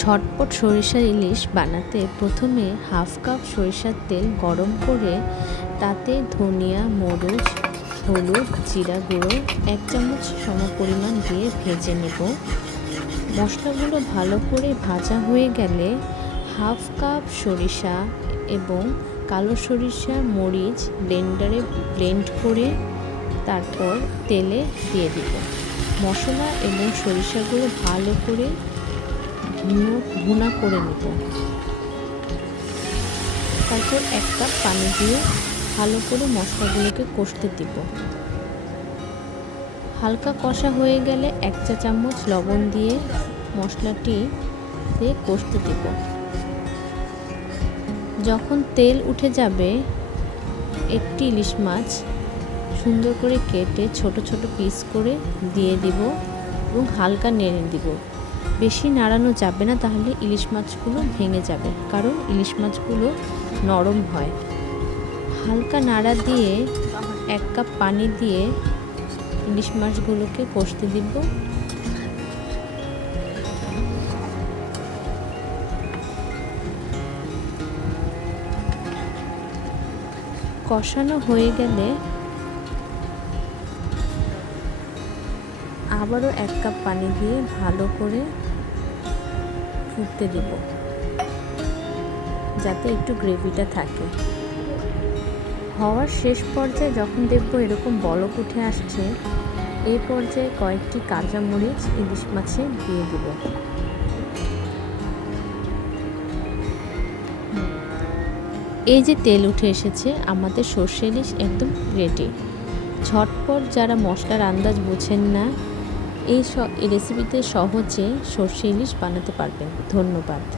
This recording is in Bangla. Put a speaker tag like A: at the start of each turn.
A: ঝটপট সরিষা ইলিশ বানাতে প্রথমে হাফ কাপ সরিষার তেল গরম করে তাতে ধনিয়া, মরিচ, হলুদ, জিরা গুঁড়ো, এক চামচ সমপরিমাণ দিয়ে ভেজে নেব। মশলাগুলো ভালো করে ভাজা হয়ে গেলে হাফ কাপ সরিষা এবং কালো সরিষা, মরিচ ব্লেন্ডারে ব্লেন্ড করে তারপর তেলে দিয়ে দিব। মশলা এবং সরিষাগুলো ভালো করে ভুনা করে নেব তারপর এক কাপ পানি দিয়ে ভালো করে মশলাগুলোকে কষতে দিব। হালকা কষা হয়ে গেলে এক চা চামচ লবণ দিয়ে মশলাটি কষতে দিব। যখন তেল উঠে যাবে, একটি ইলিশ মাছ সুন্দর করে কেটে ছোট ছোট পিস করে দিয়ে দিব এবং হালকা নেড়ে দিব। বেশি নাড়ানো যাবে না, তাহলে ইলিশ মাছগুলো ভেঙে যাবে। কারণ ইলিশ মাছগুলো নরম হয়। হালকা নাড়া দিয়ে এক কাপ পানি দিয়ে ইলিশ মাছগুলোকে কষতে দিব। কষানো হয়ে গেলে আবারও এক কাপ পানি দিয়ে ভালো করে ফুটতে দেব, যাতে একটু গ্রেভিটা থাকে। হওয়ার শেষ পর্যায়ে যখন দেখব এরকম বলক উঠে আসছে এই পর্যায়ে কয়েকটি কাঁচামরিচ ইলিশ মাছে দিয়ে দেব। এই যে তেল উঠে এসেছে, আমাদের সর্ষে ইলিশ একদম রেডি ঝটপট যারা মশলার আন্দাজ বোঝেন না এই রেসিপিতে সহজে সর্ষে ইলিশ বানাতে পারবেন। ধন্যবাদ।